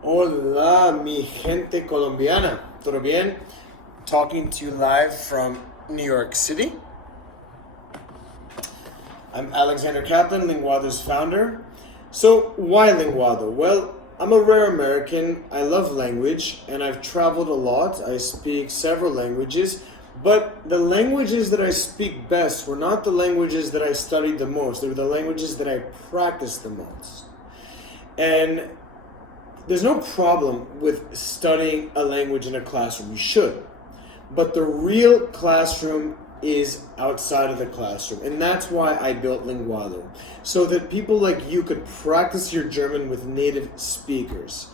Hola, mi gente colombiana. ¿Todo bien? Talking to you live from New York City. I'm Alexander Kaplan, Linguado's founder. So, why Linguado? Well, I'm a rare American. I love language, and I've traveled a lot. I speak several languages, but the languages that I speak best were not the languages that I studied the most. They were the languages that I practiced the most. And there's no problem with studying a language in a classroom. You should. But the real classroom is outside of the classroom. And that's why I built Linguado. So that people like you could practice your German with native speakers.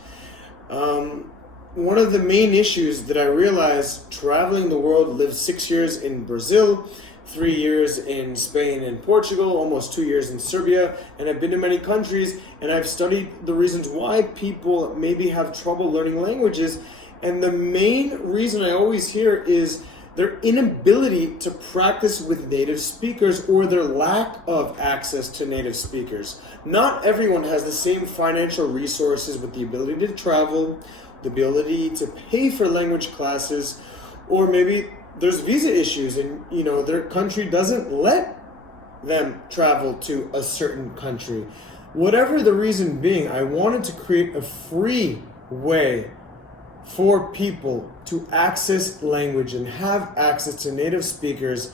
One of the main issues that I realized traveling the world, lived 6 years in Brazil, 3 years in Spain and Portugal, almost 2 years in Serbia, and I've been to many countries, and I've studied the reasons why people maybe have trouble learning languages, and the main reason I always hear is their inability to practice with native speakers or their lack of access to native speakers. Not everyone has the same financial resources with the ability to travel, the ability to pay for language classes, or maybe there's visa issues and their country doesn't let them travel to a certain country. Whatever the reason being, I wanted to create a free way for people to access language and have access to native speakers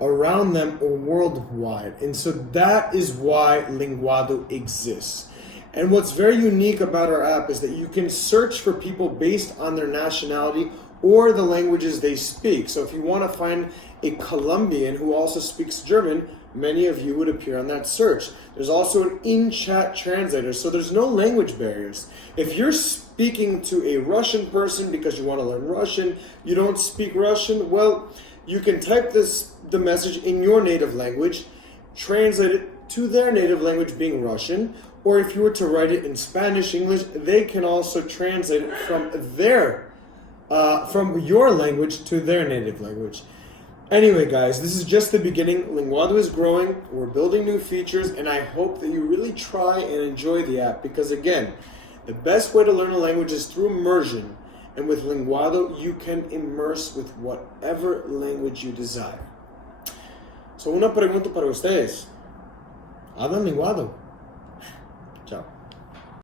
around them worldwide. And so that is why Linguado exists. And what's very unique about our app is that you can search for people based on their nationality or the languages they speak. So if you want to find a Colombian who also speaks German, many of you would appear on that search. There's also an in-chat translator, so there's no language barriers. If you're speaking to a Russian person because you want to learn Russian, you don't speak Russian, well, you can type the message in your native language, translate it to their native language being Russian, or if you were to write it in Spanish, English, they can also translate it from your language to their native language. Anyway, guys, this is just the beginning. Linguado is growing. We're building new features, and I hope that you really try and enjoy the app because, again, the best way to learn a language is through immersion. And with Linguado, you can immerse with whatever language you desire. So, una pregunta para ustedes. ¿Hablan Linguado?